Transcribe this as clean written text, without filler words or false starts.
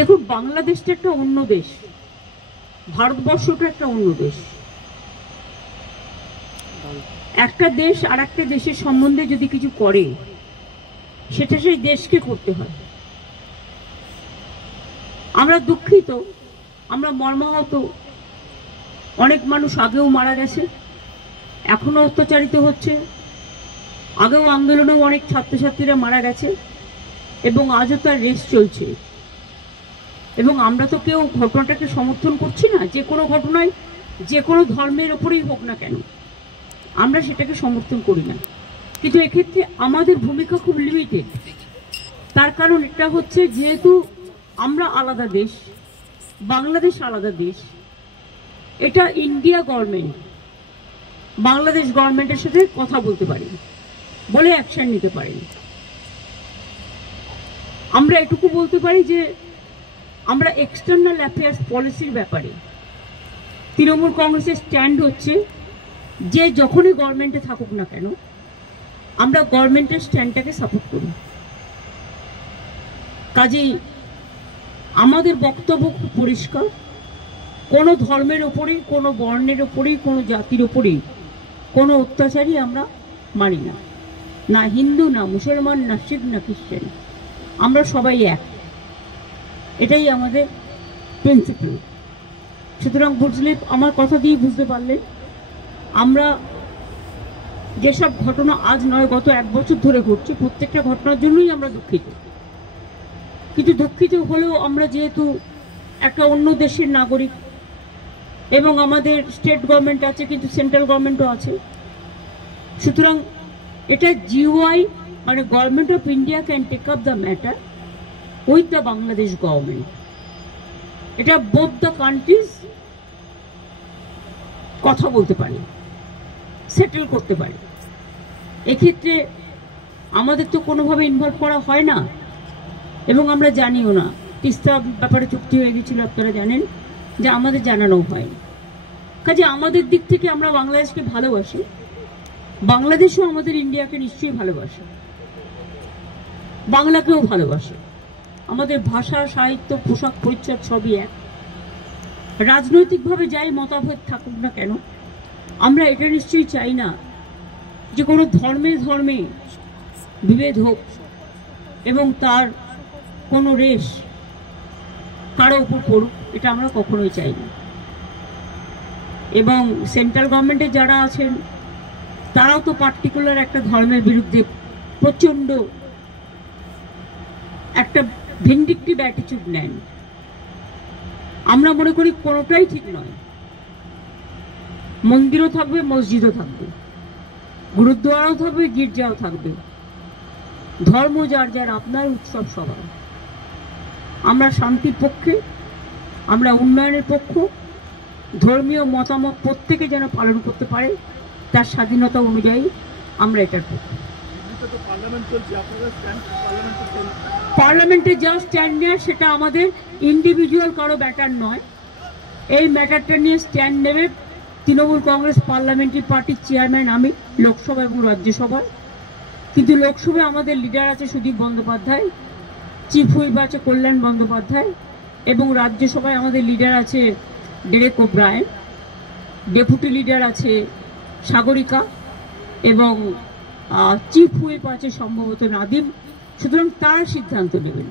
দেখুন, বাংলাদেশটা একটা অন্য দেশ, ভারতবর্ষটা একটা অন্য দেশ। একটা দেশ আর একটা দেশের সম্বন্ধে যদি কিছু করে, সেটা সেই দেশকে করতে হয়। আমরা দুঃখিত, আমরা মর্মাহত। অনেক মানুষ আগেও মারা গেছে, এখনো অত্যাচারিত হচ্ছে। আগেও আন্দোলনেও অনেক ছাত্রছাত্রীরা মারা গেছে এবং আজও তার রেস চলছে। এবং আমরা তো কেউ ঘটনাটাকে সমর্থন করছি না। যে কোনো ঘটনায়, যে কোনো ধর্মের ওপরেই হোক না কেন, আমরা সেটাকে সমর্থন করি না। কিন্তু এক্ষেত্রে আমাদের ভূমিকা খুব লিমিটেড। তার কারণ এটা হচ্ছে, যেহেতু আমরা আলাদা দেশ, বাংলাদেশ আলাদা দেশ, এটা ইন্ডিয়া গভর্নমেন্ট বাংলাদেশ গভর্নমেন্টের সাথে কথা বলতে পারি, বলে অ্যাকশন নিতে পারি। আমরা এটুকু বলতে পারি যে আমরা এক্সটার্নাল অ্যাফেয়ার্স পলিসির ব্যাপারে তৃণমূল কংগ্রেসের স্ট্যান্ড হচ্ছে যে যখনই গভর্নমেন্টে থাকুক না কেন, আমরা গভর্নমেন্টের স্ট্যান্ডটাকে সাপোর্ট করি। কাজেই আমাদের বক্তব্য খুব পরিষ্কার, কোনো ধর্মের ওপরেই, কোনো বর্ণের ওপরেই, কোনো জাতির ওপরেই কোনো অত্যাচারই আমরা মানি না। না হিন্দু, না মুসলমান, না শিখ, না খ্রিস্টান, আমরা সবাই এক। এটাই আমাদের প্রিন্সিপাল। সুতরাং বুঝলে, আমার কথা দিয়ে বুঝতে পারলে, আমরা যেসব ঘটনা আজ নয় গত 1 বছর ধরে ঘটছে, প্রত্যেকটা ঘটনার জন্যই আমরা দুঃখিত। কিন্তু দুঃখিত হলেও আমরা যেহেতু একটা অন্য দেশের নাগরিক এবং আমাদের স্টেট গভর্নমেন্ট আছে, কিন্তু সেন্ট্রাল গভর্নমেন্টও আছে, সুতরাং এটা জিওআই মানে government of India can take up the matter with the Bangladesh government. এটা বোথ দ্য কান্ট্রিজ কথা বলতে পারে, সেটেল করতে পারে। এক্ষেত্রে আমাদের তো কোনোভাবে ইনভলভ করা হয় না এবং আমরা জানিও না। তিস্তা ব্যাপারে চুক্তি হয়ে গেছিল, আপনারা জানেন, যে আমাদের জানানো হয়। কাজে আমাদের দিক থেকে আমরা বাংলাদেশকে ভালোবাসি, বাংলাদেশও আমাদের ইন্ডিয়াকে নিশ্চয়ই ভালোবাসে, বাংলাকেও ভালোবাসে। আমাদের ভাষা, সাহিত্য, পোশাক পরিচ্ছদ সবই এক। রাজনৈতিকভাবে যাই মতভেদ থাকুক না কেন, আমরা এটা নিশ্চয়ই চাই না যে কোনো ধর্মে ধর্মে বিভেদ হোক এবং তার কোনো রেশ কারো উপর পড়ুক, এটা আমরা কখনোই চাই না। এবং সেন্ট্রাল গভর্নমেন্টে যারা আছেন, তারাও তো পার্টিকুলার একটা ধর্মের বিরুদ্ধে প্রচণ্ড একটা ভিন্ডিকটিভ অ্যাটিটিউড নেন। আমরা মনে করি কোনোটাই ঠিক নয়। মন্দিরও থাকবে, মসজিদও থাকবে, গুরুদ্বারাও থাকবে, গির্জাও থাকবে। ধর্ম যার যার, আপনার উৎসব সবার। আমরা শান্তির পক্ষে, আমরা উন্নয়নের পক্ষ। ধর্মীয় মতামত প্রত্যেকে যেন পালন করতে পারে তার স্বাধীনতা অনুযায়ী, আমরা এটার পক্ষে। পার্লামেন্টে যা স্ট্যান্ড নেয় সেটা আমাদের ইন্ডিভিজুয়াল কারো ম্যাটার নয়। এই ম্যাটারটা নিয়ে স্ট্যান্ড নেবে তৃণমূল কংগ্রেস পার্লামেন্টারি পার্টির চেয়ারম্যান আমি, লোকসভা এবং রাজ্যসভায়। কিন্তু লোকসভায় আমাদের লিডার আছে সুদীপ বন্দ্যোপাধ্যায়, চিফ হুইপ আছে কল্যাণ বন্দ্যোপাধ্যায়, এবং রাজ্যসভায় আমাদের লিডার আছে ডেরেক ওব্রায়েন, ডেপুটি লিডার আছে সাগরিকা, এবং চিফ হুইপ আছে সম্ভবত নাদিম। সুতরাং তারা সিদ্ধান্ত নেবেন।